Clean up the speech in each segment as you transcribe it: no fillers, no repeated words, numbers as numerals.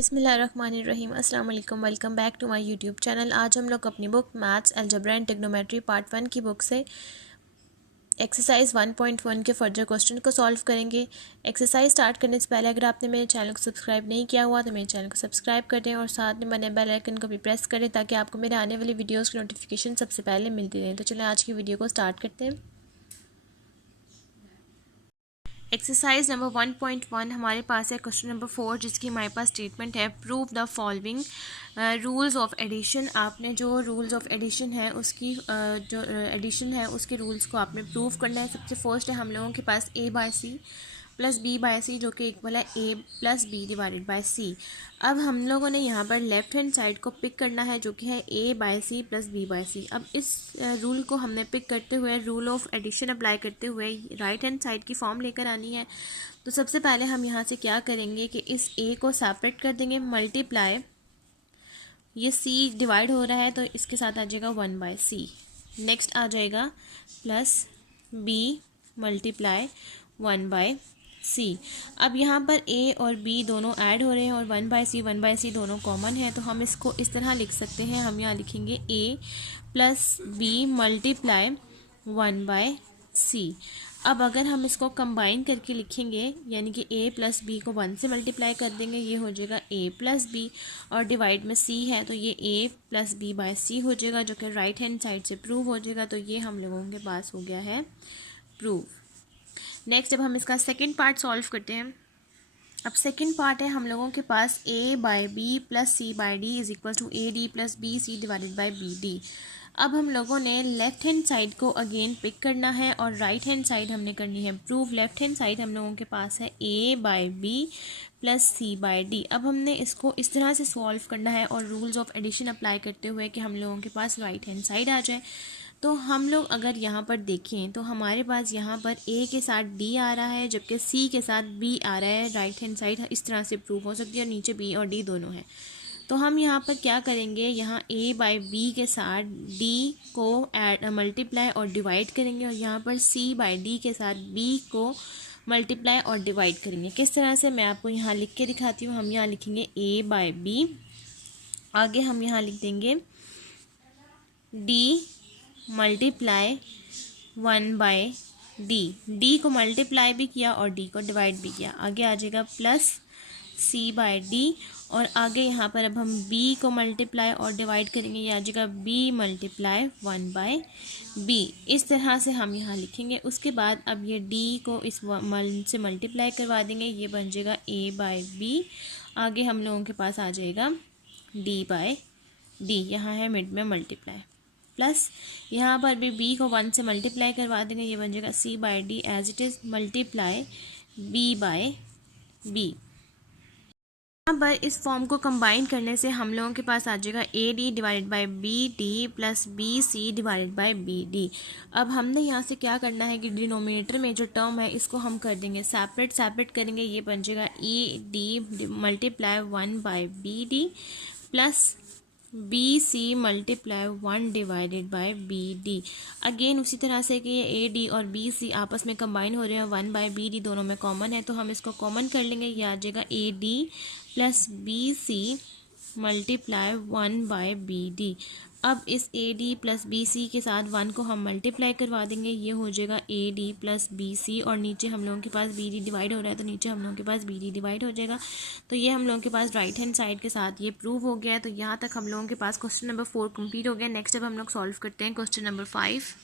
बिस्मिल्लाहिर्रहमानिर्रहीम अस्सलाम वालेकुम। Welcome back to my YouTube channel. आज हम लोग अपनी book maths algebra and trigonometry part 1 की बुक से एक्सरसाइज 1.1 के फर्दर क्वेश्चन को सॉल्व करेंगे। एक्सरसाइज स्टार्ट करने से पहले अगर आपने मेरे चैनल को सब्सक्राइब नहीं किया हुआ तो मेरे चैनल को सब्सक्राइब कर दें और साथ में बने बेल आइकन को भी प्रेस करें ताकि आपको मेरे आने वाली वीडियोज़ की नोटिफिकेशन सबसे पहले मिलती रहे। तो चलें आज की वीडियो को स्टार्ट करते हैं। एक्सरसाइज नंबर 1.1 हमारे पास है क्वेश्चन नंबर 4 जिसकी हमारे पास स्टेटमेंट है prove the following rules of addition. आपने जो रूल्स ऑफ एडिशन है उसकी जो एडिशन है उसके रूल्स को आपने प्रूव करना है। सबसे फर्स्ट है हम लोगों के पास a by C plus B by C जो कि इक्वल है a plus B divided by C. अब हम लोगों ने यहाँ पर लेफ्ट हैंड साइड को पिक करना है जो कि है a by C plus B by C. अब इस रूल को हमने पिक करते हुए रूल ऑफ एडिशन अप्लाई करते हुए राइट हैंड साइड की फॉर्म लेकर आनी है। तो सबसे पहले हम यहाँ से क्या करेंगे कि इस a को सेपरेट कर देंगे, मल्टीप्लाई ये c डिवाइड हो रहा है तो इसके साथ आ जाएगा 1 बाय सी। नेक्स्ट आ जाएगा plus b multiply 1 by C. अब यहाँ पर a और b दोनों ऐड हो रहे हैं और 1 बाय सी दोनों कॉमन है तो हम इसको इस तरह लिख सकते हैं। हम यहाँ लिखेंगे a plus B multiply 1 by C. अब अगर हम इसको कंबाइन करके लिखेंगे यानी कि a प्लस बी को 1 से मल्टीप्लाई कर देंगे, ये हो जाएगा a प्लस बी और डिवाइड में c है तो ये a प्लस बी बाय सी हो जाएगा जो कि राइट हैंड साइड से प्रूव हो जाएगा। तो ये हम लोगों के पास हो गया है प्रूव। नेक्स्ट अब हम इसका सेकेंड पार्ट सॉल्व करते हैं। अब सेकेंड पार्ट है हम लोगों के पास a by B plus C by D is equal to A D plus B C divided by B D. अब हम लोगों ने लेफ्ट हैंड साइड को अगेन पिक करना है और राइट हैंड साइड हमने करनी है प्रूव। लेफ्ट हैंड साइड हम लोगों के पास है a by B plus C by D. अब हमने इसको इस तरह से सॉल्व करना है और रूल्स ऑफ एडिशन अप्लाई करते हुए कि हम लोगों के पास राइट हैंड साइड आ जाए। तो हम लोग अगर यहाँ पर देखें तो हमारे पास यहाँ पर a के साथ d आ रहा है जबकि c के साथ b आ रहा है। राइट हैंड साइड इस तरह से प्रूव हो सकती है और नीचे b और d दोनों है। तो हम यहाँ पर क्या करेंगे, यहाँ a बाय b के साथ d को ऐड मल्टीप्लाई और डिवाइड करेंगे और यहाँ पर c बाय d के साथ b को मल्टीप्लाई और डिवाइड करेंगे। किस तरह से मैं आपको यहाँ लिख के दिखाती हूँ। हम यहाँ लिखेंगे a बाय b, आगे हम यहाँ लिख देंगे d मल्टीप्लाई 1 बाय d को मल्टीप्लाई भी किया और d को डिवाइड भी किया। आगे आ जाएगा प्लस c बाय d और आगे यहाँ पर अब हम b को मल्टीप्लाई और डिवाइड करेंगे, ये आ जाएगा b मल्टीप्लाई 1 बाय b। इस तरह से हम यहाँ लिखेंगे। उसके बाद अब ये d को इस से मल्टीप्लाई करवा देंगे, ये बन जाएगा a बाय b। आगे हम लोगों के पास आ जाएगा d बाय d, यहाँ है मिड में मल्टीप्लाई प्लस यहाँ पर भी b को 1 से मल्टीप्लाई करवा देंगे, ये बन जाएगा c by d as it is multiply b by b। यहाँ पर इस फॉर्म को कंबाइन करने से हम लोगों के पास आ जाएगा A D divided by B D plus B C divided by B D. अब हमने यहाँ से क्या करना है कि डिनोमिनेटर में जो टर्म है इसको हम कर देंगे सेपरेट करेंगे, ये बन जाएगा E D multiply 1 by B D plus B C multiply 1 divided by B D. Again उसी तरह से कि ये ए डी और बी सी आपस में कंबाइन हो रहे हैं, 1 बाय बी डी दोनों में कॉमन है तो हम इसको कॉमन कर लेंगे, ये आ जाएगा A D plus B C multiply 1 by B D. अब इस A D plus B C के साथ 1 को हम मल्टीप्लाई करवा देंगे, ये हो जाएगा A D plus B C और नीचे हम लोगों के पास बी डी डिवाइड हो रहा है तो नीचे हम लोगों के पास बी डी डिवाइड हो जाएगा। तो ये हम लोगों के पास राइट हैंड साइड के साथ ये प्रूव हो गया है। तो यहाँ तक हम लोगों के पास क्वेश्चन नंबर 4 कंप्लीट हो गया। नेक्स्ट अब हम लोग सॉल्व करते हैं क्वेश्चन नंबर 5।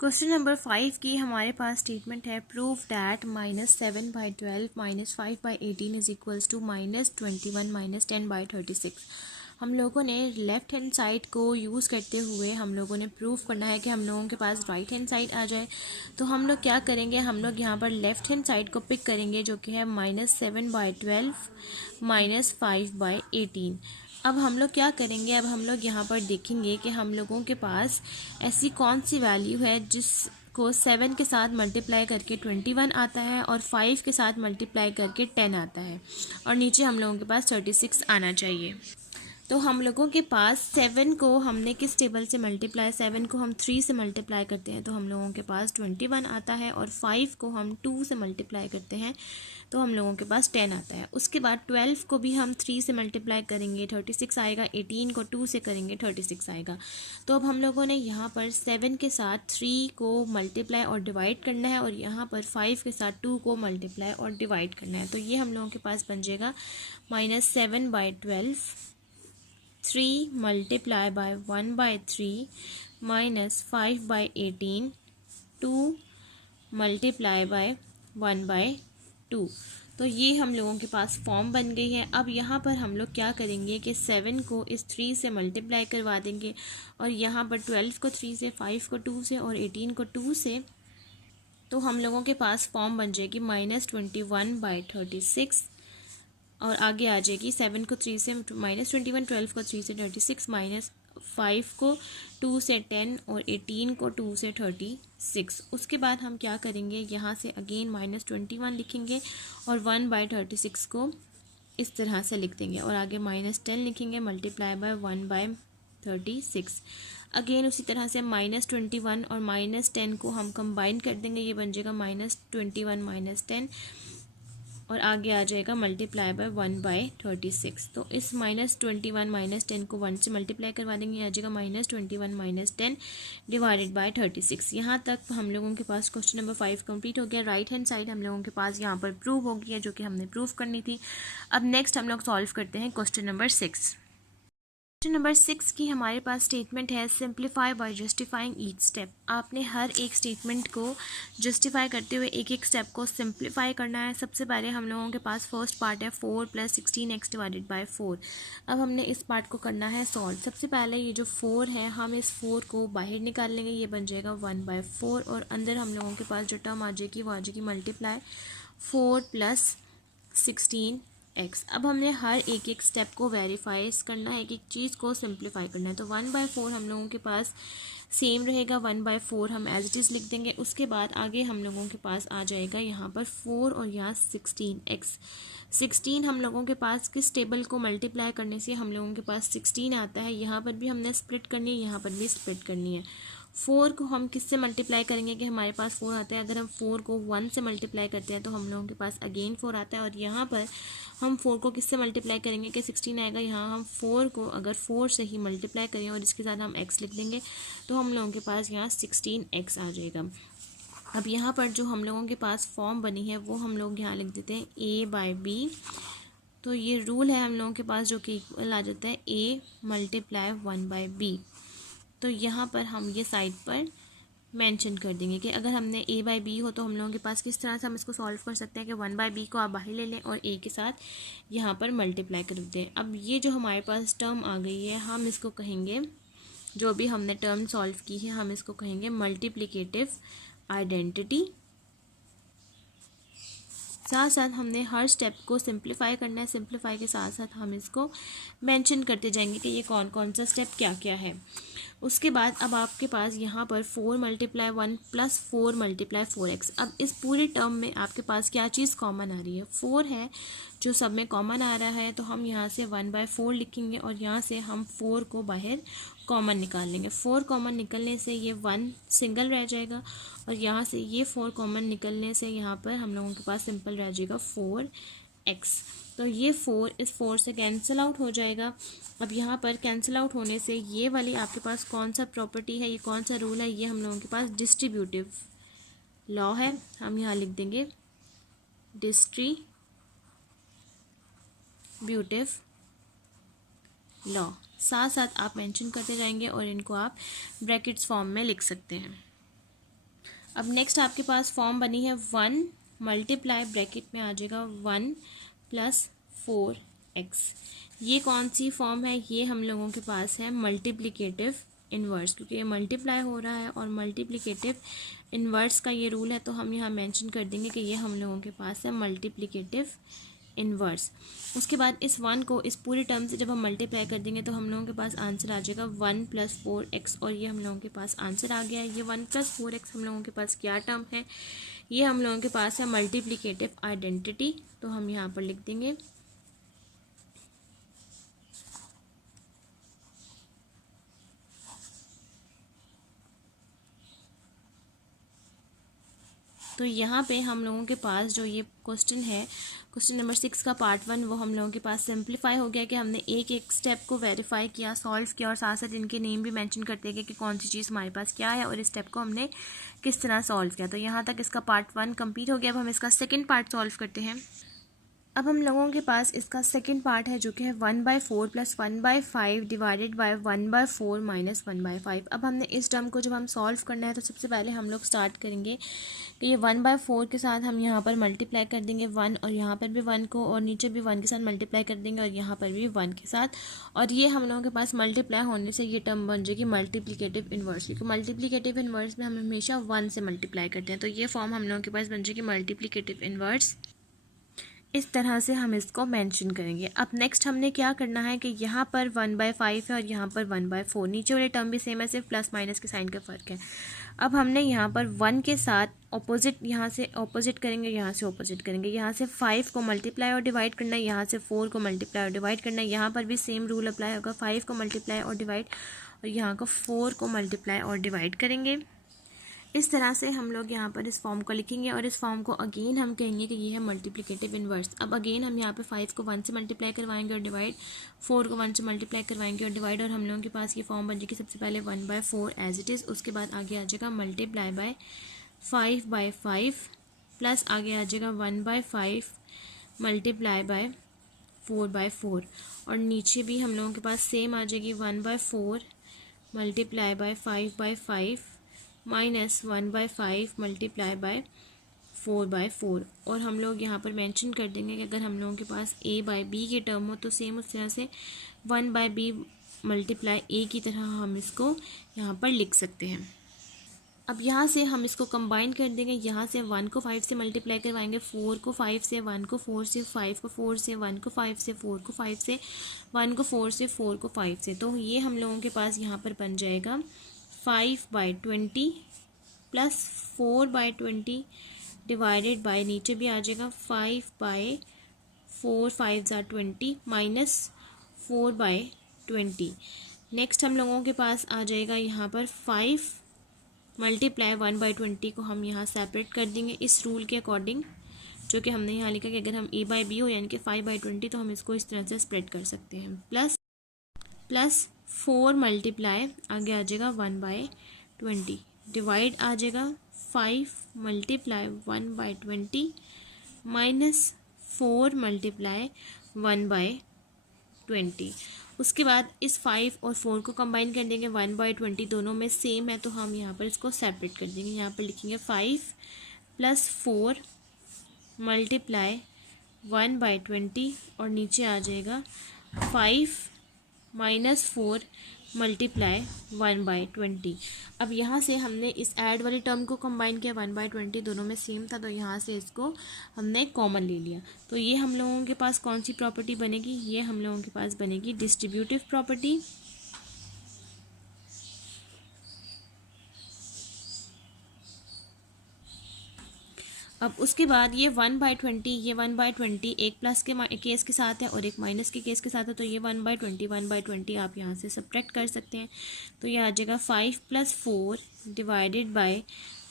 क्वेश्चन नंबर 5 की हमारे पास स्टेटमेंट है prove that -7 by 12 -5 by 18 is equals to -21 -10 by 36। हम लोगों ने लेफ़्ट हैंड साइड को यूज़ करते हुए हम लोगों ने प्रूव करना है कि हम लोगों के पास राइट हैंड साइड आ जाए। तो हम लोग क्या करेंगे, हम लोग यहाँ पर लेफ़्ट हैंड साइड को पिक करेंगे जो कि है -7 बाई 12 -5 बाई 18। अब हम लोग क्या करेंगे, अब हम लोग यहाँ पर देखेंगे कि हम लोगों के पास ऐसी कौन सी वैल्यू है जिसको 7 के साथ मल्टीप्लाई करके 21 आता है और 5 के साथ मल्टीप्लाई करके 10 आता है और नीचे हम लोगों के पास 36 आना चाहिए। तो हम लोगों के पास 7 को हमने किस टेबल से मल्टीप्लाई, 7 को हम 3 से मल्टीप्लाई करते हैं तो हम लोगों के पास 21 आता है, और 5 को हम 2 से मल्टीप्लाई करते हैं तो हम लोगों के पास 10 आता है। उसके बाद 12 को भी हम 3 से मल्टीप्लाई करेंगे 36 आएगा, 18 को 2 से करेंगे 36 आएगा। तो अब हम लोगों ने यहाँ पर 7 के साथ 3 को मल्टीप्लाई और डिवाइड करना है, और यहाँ पर 5 के साथ 2 को मल्टीप्लाई और डिवाइड करना है। तो ये हम लोगों के पास बन जाएगा -7/12, 3 मल्टीप्लाई बाय 1/3 -5/18, 2 मल्टीप्लाई बाय 1/2। तो ये हम लोगों के पास फॉर्म बन गई है। अब यहाँ पर हम लोग क्या करेंगे कि 7 को इस 3 से मल्टीप्लाई करवा देंगे, और यहाँ पर 12 को 3 से, 5 को 2 से और 18 को 2 से, तो हम लोगों के पास फॉर्म बन जाएगी -21/36, और आगे आ जाएगी 7 को 3 से -21, 12 को 3 से 36, -5 को 2 से 10 और 18 को 2 से 36। उसके बाद हम क्या करेंगे, यहाँ से अगेन -21 लिखेंगे और 1/36 को इस तरह से लिख देंगे, और आगे -10 लिखेंगे मल्टीप्लाई बाय 1/36। अगेन उसी तरह से -21 और -10 को हम कंबाइन कर देंगे, ये बन जाएगा -21 -10, और आगे आ जाएगा मल्टीप्लाई बाय 1/36। तो इस -21 -10 को 1 से मल्टीप्लाई करवा देंगे, आ जाएगा -21 -10 डिवाइडेड बाय 36। यहाँ तक हम लोगों के पास क्वेश्चन नंबर 5 कंप्लीट हो गया। राइट हैंड साइड हम लोगों के पास यहाँ पर प्रूव हो गया, जो कि हमने प्रूव करनी थी। अब नेक्स्ट हम लोग सॉल्व करते हैं क्वेश्चन नंबर 6। क्वेश्चन नंबर 6 की हमारे पास स्टेटमेंट है simplify by justifying each step. आपने हर एक स्टेटमेंट को जस्टिफाई करते हुए एक एक स्टेप को सिंप्लीफाई करना है। सबसे पहले हम लोगों के पास फर्स्ट पार्ट है 4 + 16x डिवाइडेड बाय 4। अब हमने इस पार्ट को करना है सॉल्व। सबसे पहले ये जो 4 है, हम इस 4 को बाहर निकाल लेंगे, ये बन जाएगा 1/4, और अंदर हम लोगों के पास जो टर्म आ जाएगी वो आ जाएगी मल्टीप्लाई 4 + 16x। अब हमने हर एक एक स्टेप को वेरीफाई करना है, एक एक चीज़ को सिंप्लीफाई करना है। तो 1/4 हम लोगों के पास सेम रहेगा, 1/4 हम एज इट इज़ लिख देंगे। उसके बाद आगे हम लोगों के पास आ जाएगा यहाँ पर 4 और यहाँ 16x। 16 हम लोगों के पास किस टेबल को मल्टीप्लाई करने से हम लोगों के पास 16 आता है, यहाँ पर भी हमने स्प्लिट करनी है, यहाँ पर भी स्प्लिट करनी है। 4 को हम किससे मल्टीप्लाई करेंगे कि हमारे पास 4 आता है, अगर हम 4 को 1 से मल्टीप्लाई करते हैं तो हम लोगों के पास अगेन 4 आता है, और यहाँ पर हम 4 को किससे मल्टीप्लाई करेंगे कि 16 आएगा। यहाँ हम 4 को अगर 4 से ही मल्टीप्लाई करें और इसके साथ हम x लिख देंगे तो हम लोगों के पास यहाँ 16x आ जाएगा। अब यहाँ पर जो हम लोगों के पास फॉर्म बनी है वो हम लोग यहाँ लिख देते हैं a/b। तो ये रूल है हम लोगों के पास जो कि इक्वल आ जाता है a × 1/b। तो यहाँ पर हम ये साइड पर मेंशन कर देंगे कि अगर हमने a/b हो तो हम लोगों के पास किस तरह से हम इसको सॉल्व कर सकते हैं कि 1/b को आप बाहर ले लें और a के साथ यहाँ पर मल्टीप्लाई कर दें। अब ये जो हमारे पास टर्म आ गई है, हम इसको कहेंगे, जो भी हमने टर्म सॉल्व की है हम इसको कहेंगे मल्टीप्लिकेटिव आइडेंटिटी। साथ साथ हमने हर स्टेप को सिंप्लीफाई करना है, सिंप्लीफाई के साथ साथ हम इसको मेंशन करते जाएंगे कि ये कौन कौन सा स्टेप क्या क्या है। उसके बाद अब आपके पास यहाँ पर 4 × 1 + 4 × 4x। अब इस पूरे टर्म में आपके पास क्या चीज़ कॉमन आ रही है, 4 है जो सब में कॉमन आ रहा है, तो हम यहाँ से 1/4 लिखेंगे और यहाँ से हम 4 को बाहर कॉमन निकाल लेंगे। 4 कॉमन निकलने से ये 1 सिंगल रह जाएगा, और यहाँ से ये 4 कॉमन निकलने से यहाँ पर हम लोगों के पास सिंपल रह जाएगा 4x। तो ये 4 इस 4 से कैंसिल आउट हो जाएगा। अब यहाँ पर कैंसिल आउट होने से ये वाली आपके पास कौन सा प्रॉपर्टी है, ये कौन सा रूल है, ये हम लोगों के पास डिस्ट्रीब्यूटिव लॉ है। हम यहाँ लिख देंगे डिस्ट्रीब्यूटिव लॉ। साथ साथ आप मेंशन करते जाएंगे और इनको आप ब्रैकेट्स फॉर्म में लिख सकते हैं। अब नेक्स्ट आपके पास फॉर्म बनी है 1 मल्टीप्लाई ब्रैकेट में आ जाएगा 1 + 4x। ये कौन सी फॉर्म है, ये हम लोगों के पास है मल्टीप्लिकेटिव इन्वर्स, क्योंकि ये मल्टीप्लाई हो रहा है और मल्टीप्लिकेटिव इन्वर्स का ये रूल है, तो हम यहाँ मेंशन कर देंगे कि ये हम लोगों के पास है मल्टीप्लिकेटिव इन्वर्स। उसके बाद इस 1 को इस पूरे टर्म से जब हम मल्टीप्लाई कर देंगे तो हम लोगों के पास आंसर आ जाएगा 1 + 4x, और ये हम लोगों के पास आंसर आ गया है। ये 1 + 4x हम लोगों के पास क्या टर्म है, ये हम लोगों के पास है मल्टीप्लिकेटिव आइडेंटिटी। तो हम यहाँ पर लिख देंगे तो यहाँ पे हम लोगों के पास जो ये क्वेश्चन है, क्वेश्चन नंबर 6 का पार्ट 1, वो हम लोगों के पास सिंप्लीफाई हो गया कि हमने एक एक स्टेप को वेरीफाई किया, सॉल्व किया और साथ साथ इनके नेम भी मेंशन करते गए कि कौन सी चीज़ हमारे पास क्या है और इस स्टेप को हमने किस तरह सॉल्व किया। तो यहाँ तक इसका पार्ट 1 कंप्लीट हो गया। अब हम इसका सेकेंड पार्ट सॉल्व करते हैं। अब हम लोगों के पास इसका सेकंड पार्ट है जो कि है 1/4 + 1/5 डिवाइडेड बाय 1/4 - 1/5। अब हमने इस टर्म को जब हम सॉल्व करना है तो सबसे पहले हम लोग स्टार्ट करेंगे कि ये 1/4 के साथ हम यहाँ पर मल्टीप्लाई कर देंगे 1 और यहाँ पर भी 1 को और नीचे भी 1 के साथ मल्टीप्लाई कर देंगे और यहाँ पर भी 1 के साथ, और ये हम लोगों के पास मल्टीप्लाई होने से ये टर्म बन जाएगी मल्टीप्लिकेटिव इन्वर्स, क्योंकि मल्टीप्लिकेटिव इन्वर्स में हम हमेशा 1 से मल्टीप्लाई करते हैं। तो ये फॉर्म हम लोगों के पास बन जाएगी मल्टीप्लिकेटिव इन्वर्स। इस तरह से हम इसको मेंशन करेंगे। अब नेक्स्ट हमने क्या करना है कि यहाँ पर 1/5 है और यहाँ पर 1/4, नीचे वाले टर्म भी सेम है, सिर्फ प्लस माइनस के साइन का फ़र्क है। अब हमने यहाँ पर 1 के साथ ऑपोजिट, यहाँ से ऑपोजिट करेंगे, यहाँ से ऑपोजिट करेंगे, यहाँ से 5 को मल्टीप्लाई और डिवाइड करना है, यहाँ से 4 को मल्टीप्लाई और डिवाइड करना है, यहाँ पर भी सेम रूल अप्लाई होगा, 5 को मल्टीप्लाई और डिवाइड और यहाँ को 4 को मल्टीप्लाई और डिवाइड करेंगे। इस तरह से हम लोग यहाँ पर इस फॉर्म को लिखेंगे और इस फॉर्म को अगेन हम कहेंगे कि ये है मल्टीप्लिकेटिव इन्वर्स। अब अगेन हम यहाँ पे 5 को 1 से मल्टीप्लाई करवाएंगे और डिवाइड, 4 को 1 से मल्टीप्लाई करवाएंगे और डिवाइड, और हम लोगों के पास ये फॉर्म बन जाएगी सबसे पहले 1/4 एज इट इज़, उसके बाद आगे आ जाएगा मल्टीप्लाई बाय 5/5 प्लस आगे आ जाएगा 1/5 मल्टीप्लाई बाय 4/4 और नीचे भी हम लोगों के पास सेम आ जाएगी 1/4 multiply by 5/5 minus 1/5 multiply by 4/4, और हम लोग यहाँ पर मेंशन कर देंगे कि अगर हम लोगों के पास a/b के टर्म हो तो सेम उस तरह से 1/b मल्टीप्लाई a की तरह हम इसको यहाँ पर लिख सकते हैं। अब यहाँ से हम इसको कंबाइन कर देंगे, यहाँ से 1 को 5 से मल्टीप्लाई करवाएंगे, 4 को 5 से, 1 को 4 से, 5 को 4 से, 1 को 5 से, 4 को 5 से, 1 को 4 से, 4 को 5 से। तो ये हम लोगों के पास यहाँ पर बन जाएगा 5/20 प्लस 4/20 डिवाइडेड बाय, नीचे भी आ जाएगा 5/4, 5 × 20 माइनस 4/20। नेक्स्ट हम लोगों के पास आ जाएगा यहाँ पर 5 मल्टीप्लाई 1/20 को हम यहाँ सेपरेट कर देंगे इस रूल के अकॉर्डिंग, जो कि हमने यहाँ लिखा कि अगर हम a/b हो यानी कि 5/20 तो हम इसको इस तरह से स्प्रेड कर सकते हैं। प्लस 4 मल्टीप्लाई आगे आ जाएगा 1/20 डिवाइड आ जाएगा 5 मल्टीप्लाई 1/20 माइनस 4 मल्टीप्लाई 1/20। उसके बाद इस 5 और 4 को कंबाइन कर देंगे, 1/20 दोनों में सेम है तो हम यहाँ पर इसको सेपरेट कर देंगे। यहाँ पर लिखेंगे 5 + 4 मल्टीप्लाई 1/20 और नीचे आ जाएगा 5 माइनस 4 मल्टीप्लाई 1/20। अब यहाँ से हमने इस ऐड वाले टर्म को कंबाइन किया, 1/20 दोनों में सेम था तो यहाँ से इसको हमने कॉमन ले लिया। तो ये हम लोगों के पास कौन सी प्रॉपर्टी बनेगी, ये हम लोगों के पास बनेगी डिस्ट्रीब्यूटिव प्रॉपर्टी। अब उसके बाद ये 1/20, ये 1/20 एक प्लस के केस के साथ है और एक माइनस के केस के साथ है, तो ये 1/20 आप यहाँ से सब्ट्रैक्ट कर सकते हैं। तो ये आ जाएगा 5 + 4 डिवाइडेड बाय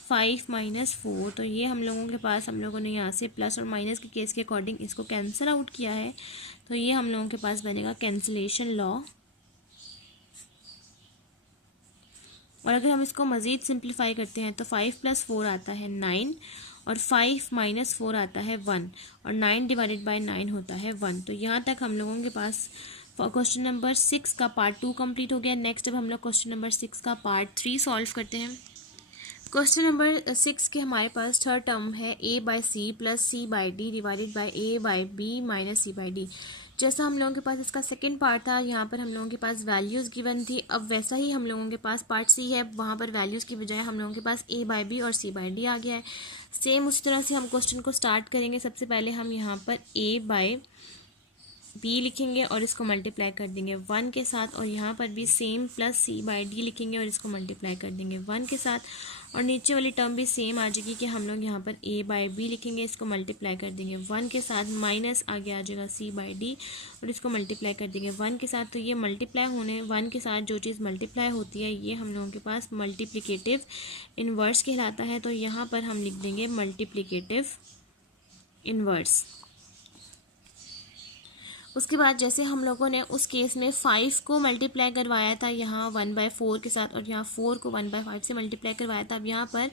5 - 4। तो ये हम लोगों के पास, हम लोगों ने यहाँ से प्लस और माइनस के केस के अकॉर्डिंग इसको कैंसिल आउट किया है, तो ये हम लोगों के पास बनेगा कैंसिलेशन लॉ। और अगर हम इसको मज़ीद सिंप्लीफाई करते हैं तो 5 + 4 आता है 9 और 5 - 4 आता है 1 और 9 डिवाइडेड बाय 9 होता है 1। तो यहाँ तक हम लोगों के पास क्वेश्चन नंबर 6 का पार्ट 2 कंप्लीट हो गया। नेक्स्ट अब हम लोग क्वेश्चन नंबर 6 का पार्ट 3 सॉल्व करते हैं। क्वेश्चन नंबर 6 के हमारे पास थर्ड टर्म है a/c + c/d divided by a/b - c/d। जैसा हम लोगों के पास इसका सेकंड पार्ट था, यहाँ पर हम लोगों के पास वैल्यूज़ गिवन थी, अब वैसा ही हम लोगों के पास पार्ट सी है, वहाँ पर वैल्यूज़ की बजाय हम लोगों के पास a/b और c/d आ गया है। सेम उसी तरह से हम क्वेश्चन को स्टार्ट करेंगे। सबसे पहले हम यहाँ पर a/b लिखेंगे और इसको मल्टीप्लाई कर देंगे 1 के साथ, और यहाँ पर भी सेम प्लस c/d लिखेंगे और इसको मल्टीप्लाई कर देंगे 1 के साथ, और नीचे वाली टर्म भी सेम आ जाएगी कि हम लोग यहाँ पर a बाई बी लिखेंगे, इसको मल्टीप्लाई कर देंगे 1 के साथ, माइनस आगे आ जाएगा c बाई डी और इसको मल्टीप्लाई कर देंगे 1 के साथ। तो ये मल्टीप्लाई होने 1 के साथ जो चीज़ मल्टीप्लाई होती है ये हम लोगों के पास मल्टीप्लिकेटिव इन्वर्स कहलाता है। तो यहाँ पर हम लिख देंगे मल्टीप्लिकेटिव इन्वर्स। उसके बाद जैसे हम लोगों ने उस केस में 5 को मल्टीप्लाई करवाया था यहाँ 1/4 के साथ, और यहाँ 4 को 1/5 से मल्टीप्लाई करवाया था। अब यहाँ पर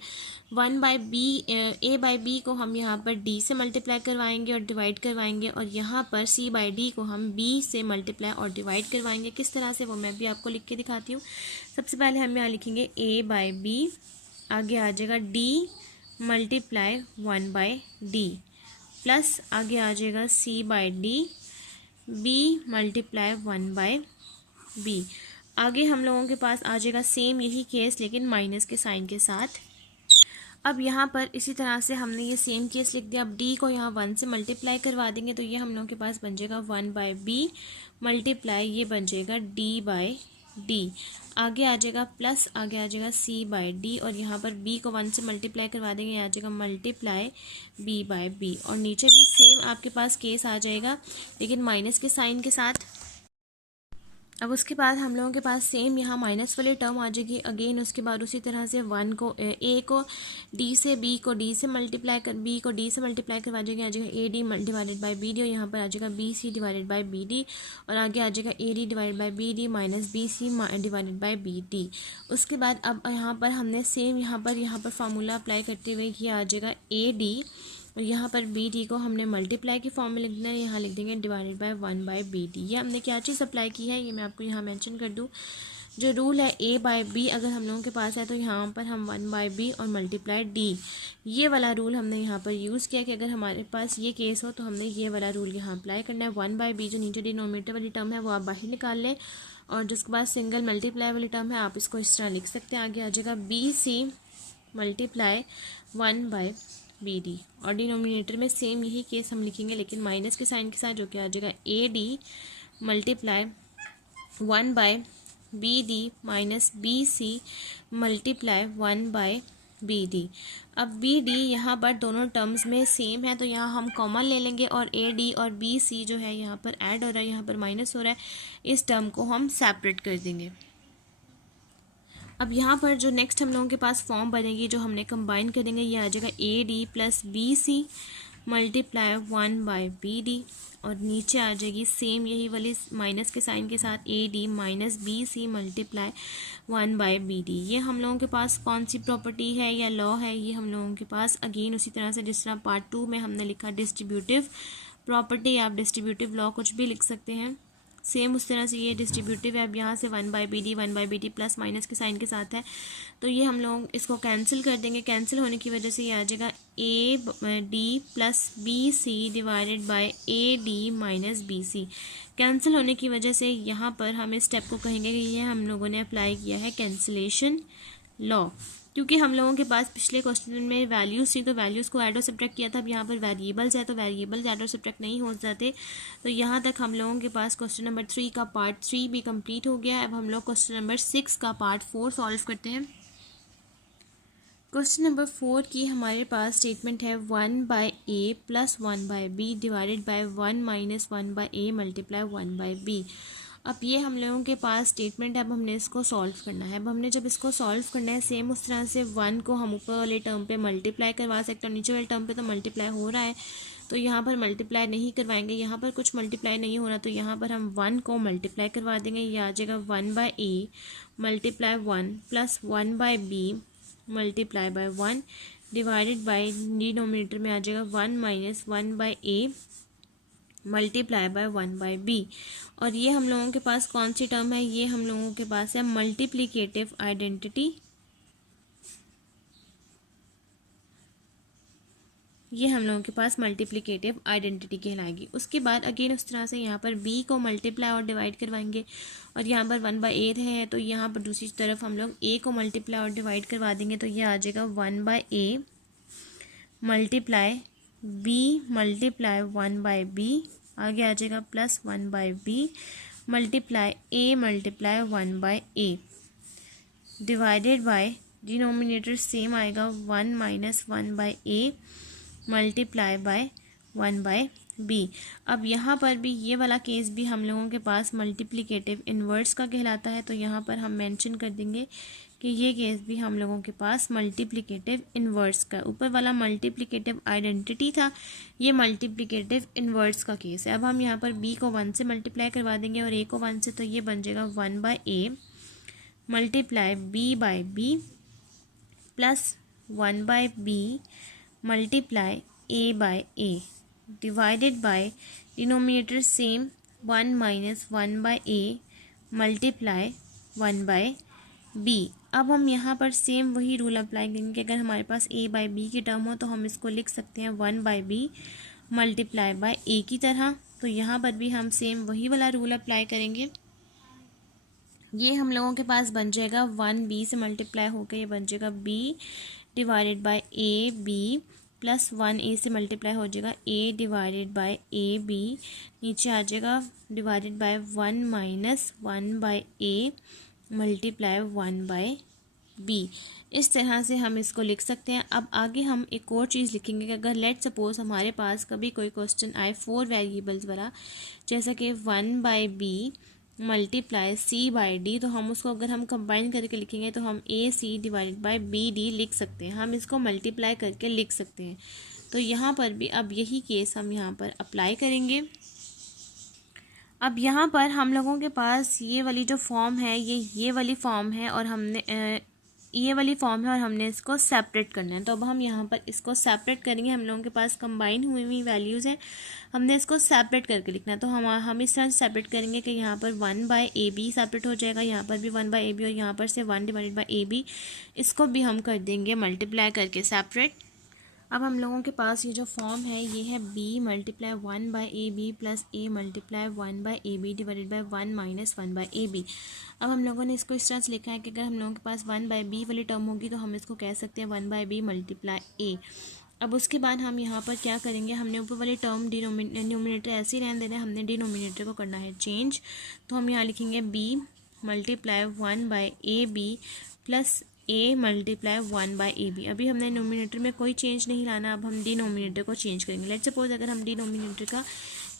a बाई बी को हम यहाँ पर d से मल्टीप्लाई करवाएंगे और डिवाइड करवाएंगे, और यहाँ पर c बाई डी को हम b से मल्टीप्लाई और डिवाइड करवाएंगे। किस तरह से वो मैं भी आपको लिख के दिखाती हूँ। सबसे पहले हम यहाँ लिखेंगे a बाई बी, आगे आ जाएगा d मल्टीप्लाई 1/d, प्लस आगे आ जाएगा c by D, b multiply 1/b। आगे हम लोगों के पास आ जाएगा सेम यही केस लेकिन माइनस के साइन के साथ। अब यहाँ पर इसी तरह से हमने ये सेम केस लिख दिया। अब d को यहाँ 1 से मल्टीप्लाई करवा देंगे तो ये हम लोगों के पास बन जाएगा 1/b मल्टीप्लाई, ये बन जाएगा d बाई डी, आगे आ जाएगा प्लस आगे आ जाएगा c बाई डी, और यहाँ पर b को 1 से मल्टीप्लाई करवा देंगे, आ जाएगा मल्टीप्लाई b बाई बी, और नीचे भी सेम आपके पास केस आ जाएगा लेकिन माइनस के साइन के साथ। अब उसके बाद हम लोगों के पास सेम यहाँ माइनस वाली टर्म आ जाएगी अगेन। उसके बाद उसी तरह से a को d से, b को d से मल्टीप्लाई करवा जाएंगे, आ जाएगा a d divided by B D, और यहाँ पर आ जाएगा b c divided by B D, और आगे आ जाएगा a d divided by B D minus b c divided by B D. उसके बाद अब यहाँ पर हमने सेम यहाँ पर फार्मूला अप्लाई करते हुए ये आ जाएगा a d, और यहाँ पर बी डी को हमने मल्टीप्लाई की फॉर्म में लिखना है, यहाँ लिख देंगे डिवाइडेड बाय 1/b/d। ये हमने क्या चीज़ अप्लाई की है ये मैं आपको यहाँ मेंशन कर दूँ। जो रूल है a बाई बी अगर हम लोगों के पास है तो यहाँ पर हम 1/b और मल्टीप्लाई d, ये वाला रूल हमने यहाँ पर यूज़ किया कि अगर हमारे पास ये केस हो तो हमने ये वाला रूल यहाँ अप्लाई करना है। 1/b जो नीचे डिनोमिनेटर वाली टर्म है वो आप बाहर निकाल लें, और जिसके बाद सिंगल मल्टीप्लाई वाली टर्म है आप इसको इस तरह लिख सकते हैं। आगे आ जाएगा bc मल्टीप्लाई 1/bd, और डिनोमिनेटर में सेम यही केस हम लिखेंगे लेकिन माइनस के साइन के साथ, जो कि आ जाएगा ad multiply 1/bd minus bc multiply 1/bd। अब bd यहाँ पर दोनों टर्म्स में सेम है तो यहाँ हम कॉमन ले लेंगे, और ad और bc जो है यहाँ पर ऐड हो रहा है, यहाँ पर माइनस हो रहा है, इस टर्म को हम सेपरेट कर देंगे। अब यहाँ पर जो नेक्स्ट हम लोगों के पास फॉर्म बनेगी जो हमने कंबाइन कर देंगे, ये आ जाएगा ad plus B C multiply 1/bd, और नीचे आ जाएगी सेम यही वाली माइनस के साइन के साथ ad minus B C multiply 1/bd। ये हम लोगों के पास कौन सी प्रॉपर्टी है या लॉ है, ये हम लोगों के पास अगेन उसी तरह से जिस तरह पार्ट 2 में हमने लिखा डिस्ट्रीब्यूटिव प्रॉपर्टी, आप डिस्ट्रीब्यूटिव लॉ कुछ भी लिख सकते हैं, सेम उस तरह से ये डिस्ट्रीब्यूटिव है। अब यहाँ से 1/bd प्लस माइनस के साइन के साथ है तो ये हम लोग इसको कैंसिल कर देंगे। कैंसिल होने की वजह से ये आ जाएगा ad plus B C divided by ad minus B C. Cancel होने की वजह से यहाँ पर हम इस स्टेप को कहेंगे कि ये हम लोगों ने अप्लाई किया है कैंसिलेशन लॉ, क्योंकि हम लोगों के पास पिछले क्वेश्चन में वैल्यूज़ थी तो वैल्यूज़ को ऐड और सब्ट्रैक्ट किया था। अब यहाँ पर वेरिएबल्स है तो वेरिएबल्स ऐड और सब्ट्रैक्ट नहीं हो जाते। तो यहाँ तक हम लोगों के पास क्वेश्चन नंबर 3 का पार्ट 3 भी कंप्लीट हो गया है। अब हम लोग क्वेश्चन नंबर 6 का पार्ट 4 सॉल्व करते हैं। क्वेश्चन नंबर 4 की हमारे पास स्टेटमेंट है 1/a plus 1/b divided by 1 minus 1/a multiply 1/b। अब ये हम लोगों के पास स्टेटमेंट है, अब हमने इसको सॉल्व करना है। अब हमने जब इसको सॉल्व करना है सेम उस तरह से 1 को हम ऊपर वाले टर्म पे मल्टीप्लाई करवा सकते हैं, नीचे वाले टर्म पे तो मल्टीप्लाई हो रहा है तो यहाँ पर मल्टीप्लाई नहीं करवाएंगे, यहाँ पर कुछ मल्टीप्लाई नहीं हो रहा तो यहाँ पर हम 1 को मल्टीप्लाई करवा देंगे। ये आ जाएगा 1/a multiply 1 plus 1/b multiply by 1 divided by denominator में आ जाएगा 1 minus 1/a multiply by 1/b। और ये हम लोगों के पास कौन सी टर्म है, ये हम लोगों के पास है मल्टीप्लिकेटिव आइडेंटिटी। ये हम लोगों के पास मल्टीप्लिकेटिव आइडेंटिटी कहलाएगी। उसके बाद अगेन उस तरह से यहाँ पर b को मल्टीप्लाई और डिवाइड करवाएंगे, और यहाँ पर 1/a है तो यहाँ पर दूसरी तरफ हम लोग a को मल्टीप्लाई और डिवाइड करवा देंगे तो ये आ जाएगा 1/a multiply b multiply 1/b, आगे आ जाएगा plus 1/b multiply a multiply 1/a divided by denominator same आएगा 1 minus 1/a multiply by 1/b। अब यहाँ पर भी ये वाला केस भी हम लोगों के पास मल्टीप्लिकेटिव इन्वर्स का कहलाता है, तो यहाँ पर हम मेंशन कर देंगे कि ये केस भी हम लोगों के पास मल्टीप्लिकेटिव इन्वर्स का, ऊपर वाला मल्टीप्लिकेटिव आइडेंटिटी था, ये मल्टीप्लिकेटिव इन्वर्स का केस है। अब हम यहाँ पर b को 1 से मल्टीप्लाई करवा देंगे और a को 1 से, तो ये बन जाएगा 1/a multiply b/b plus 1/b multiply a/a divided by denominator same 1 minus 1/a multiply 1/b। अब हम यहाँ पर सेम वही रूल अप्लाई करेंगे कि अगर हमारे पास a/b की टर्म हो तो हम इसको लिख सकते हैं 1/b मल्टीप्लाई बाय a की तरह। तो यहाँ पर भी हम सेम वही वाला रूल अप्लाई करेंगे। ये हम लोगों के पास बन जाएगा 1b से मल्टीप्लाई होकर ये बन जाएगा b divided by ab plus 1a से मल्टीप्लाई हो जाएगा a डिवाइडेड बाय ab, नीचे आ जाएगा divided by 1 minus 1/a multiply 1/b। इस तरह से हम इसको लिख सकते हैं। अब आगे हम एक और चीज़ लिखेंगे कि अगर लेट सपोज हमारे पास कभी कोई क्वेश्चन आए 4 वेरिएबल्स वाला, जैसा कि 1/b मल्टीप्लाई c/d, तो हम उसको अगर हम कंबाइन करके लिखेंगे तो हम ac डिवाइडेड बाय bd लिख सकते हैं, हम इसको मल्टीप्लाई करके लिख सकते हैं। तो यहाँ पर भी अब यही केस हम यहाँ पर अप्लाई करेंगे। अब यहाँ पर हम लोगों के पास ये वाली जो फॉर्म है ये वाली फॉर्म है और हमने इसको सेपरेट करना है। तो अब हम यहाँ पर इसको सेपरेट करेंगे। हम लोगों के पास कंबाइन हुई हुई वैल्यूज़ हैं, हमने इसको सेपरेट करके लिखना है। तो हम इस तरह से सेपरेट करेंगे कि यहाँ पर 1/ab सेपरेट हो जाएगा, यहाँ पर भी 1/ab और यहाँ पर से 1 डिवाइडेड बाय ab, इसको भी हम कर देंगे मल्टीप्लाई करके सेपरेट। अब हम लोगों के पास ये जो फॉर्म है ये है b multiply 1/ab plus a multiply 1/ab divided by 1 minus 1/ab। अब हम लोगों ने इसको इस तरह से लिखा है कि अगर हम लोगों के पास 1/b वाली टर्म होगी तो हम इसको कह सकते हैं 1/b मल्टीप्लाई a। अब उसके बाद हम यहाँ पर क्या करेंगे, हमने ऊपर वाली टर्म डिनोमिनेटर ऐसे ही रहने देना है, हमने डिनोमिनेटर को करना है चेंज। तो हम यहाँ लिखेंगे b multiply 1/ab plus a multiply 1/ab। अभी हमने नोमिनेटर में कोई चेंज नहीं लाना, अब हम डिनोमिनेटर को चेंज करेंगे। लेट्स सपोज अगर हम डिनोमिनेटर का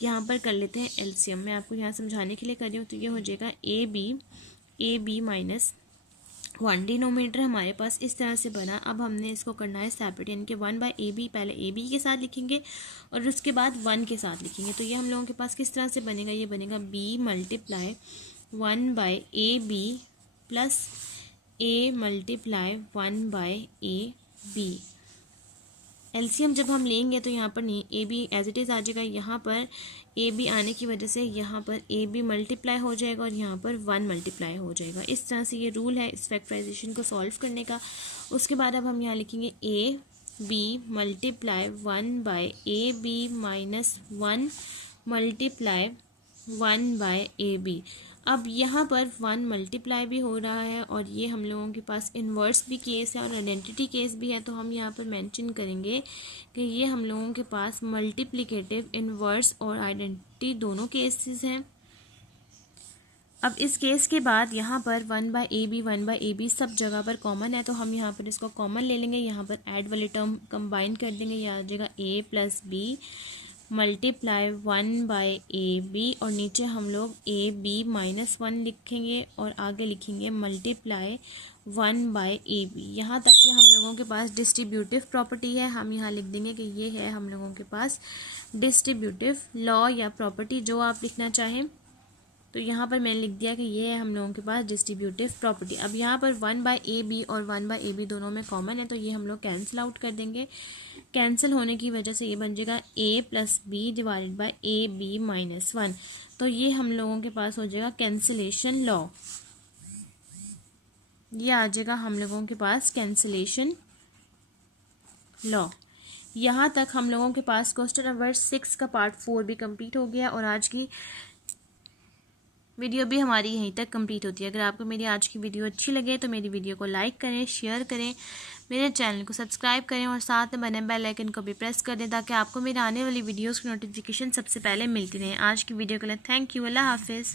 यहाँ पर कर लेते हैं एलसीएम, मैं आपको यहाँ समझाने के लिए कर रही हूँ, तो ये हो जाएगा ab माइनस 1। डिनोमिनेटर हमारे पास इस तरह से बना। अब हमने इसको करना है सेपरेट, यानी कि 1/ab पहले ab के साथ लिखेंगे और उसके बाद 1 के साथ लिखेंगे। तो ये हम लोगों के पास किस तरह से बनेगा, ये बनेगा b multiply 1/ab plus a multiply 1/ab। LCM जब हम लेंगे तो यहाँ पर नहीं, A B as it is आ जाएगा, यहाँ पर ए बी आने की वजह से यहाँ पर ए बी मल्टीप्लाई हो जाएगा और यहाँ पर 1 मल्टीप्लाई हो जाएगा। इस तरह से ये रूल है इस फैक्टराइजेशन को सॉल्व करने का। उसके बाद अब हम यहाँ लिखेंगे A B multiply 1/ab minus 1 multiply 1/ab। अब यहाँ पर 1 मल्टीप्लाई भी हो रहा है और ये हम लोगों के पास इन्वर्स भी केस है और आइडेंटिटी केस भी है, तो हम यहाँ पर मेंशन करेंगे कि ये हम लोगों के पास मल्टीप्लिकेटिव, इन्वर्स और आइडेंटिटी दोनों केसेस हैं। अब इस केस के बाद यहाँ पर 1/ab सब जगह पर कॉमन है, तो हम यहाँ पर इसको कॉमन ले लेंगे। यहाँ पर ऐड वाली टर्म कंबाइन कर देंगे, ये आ जाएगा a plus B multiply 1/ab और नीचे हम लोग ab माइनस 1 लिखेंगे और आगे लिखेंगे मल्टीप्लाई 1/ab। यहाँ तक ये हम लोगों के पास डिस्ट्रीब्यूटिव प्रॉपर्टी है, हम यहाँ लिख देंगे कि ये है हम लोगों के पास डिस्ट्रीब्यूटिव लॉ या प्रॉपर्टी, जो आप लिखना चाहें। तो यहाँ पर मैंने लिख दिया कि ये है हम लोगों के पास डिस्ट्रीब्यूटिव प्रॉपर्टी। अब यहाँ पर 1/ab और 1/ab दोनों में कॉमन है, तो ये हम लोग कैंसिल आउट कर देंगे। कैंसिल होने की वजह से ये बन जाएगा a plus B divided by ab minus 1। तो ये हम लोगों के पास हो जाएगा कैंसिलेशन लॉ, ये आ जाएगा हम लोगों के पास कैंसिलेशन लॉ। यहाँ तक हम लोगों के पास क्वेश्चन नंबर 6 का पार्ट 4 भी कंप्लीट हो गया और आज की वीडियो भी हमारी यहीं तक कंप्लीट होती है। अगर आपको मेरी आज की वीडियो अच्छी लगे तो मेरी वीडियो को लाइक करें, शेयर करें, मेरे चैनल को सब्सक्राइब करें और साथ में बने बेल आइकन को भी प्रेस कर दें ताकि आपको मेरे आने वाली वीडियोस की नोटिफिकेशन सबसे पहले मिलती रहे। आज की वीडियो के लिए थैंक यू, अल्लाह हाफिज़।